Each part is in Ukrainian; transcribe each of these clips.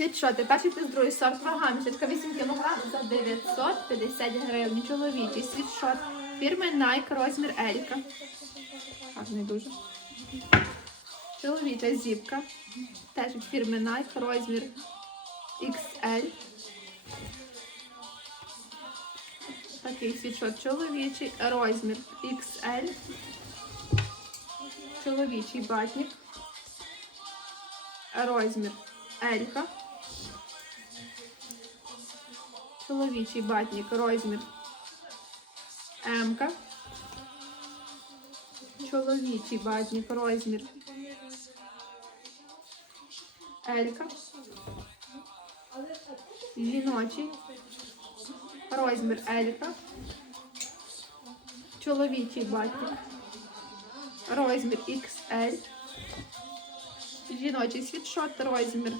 Світшоти, перший плюс другий сорт, вага мішечка 8 кг за 950 гривень. Чоловічий світшот, фірми Nike, розмір Елька. Гарний дуже. Чоловіча зіпка, теж від фірми Nike, розмір XL. Такий світшот чоловічий, розмір XL. Чоловічий батник. Розмір Елька. Чоловічий батник, розмір М-ка. Чоловічий батник, розмір Елька. Жіночий. Розмір Елька. Чоловічий батник. Розмір XL. Жіночий світшот, розмір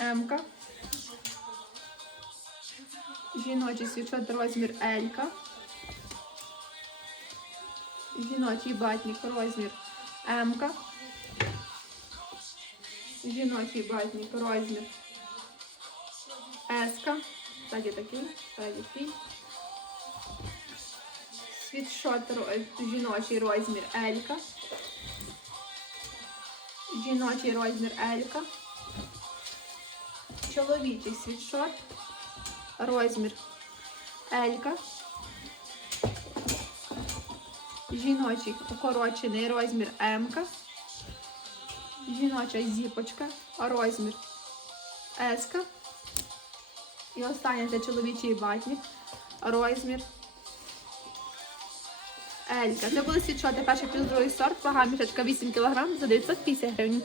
М. Жіночий світшот, розмір L. Жіночий батник, розмір М. Жіночий батник, розмір С. Ззаді такий, ззаді такий. Світшот жіночий розмір L. Жіночий розмір Елька. Чоловічий світшот. Розмір Елька. Жіночий укорочений розмір М. Жіноча зіпочка. Розмір С. І останнє це чоловічий батник. Розмір Елька. Це були світшоти перший плюс другий сорт. Вага мішечка 8 кг за 950 гривень.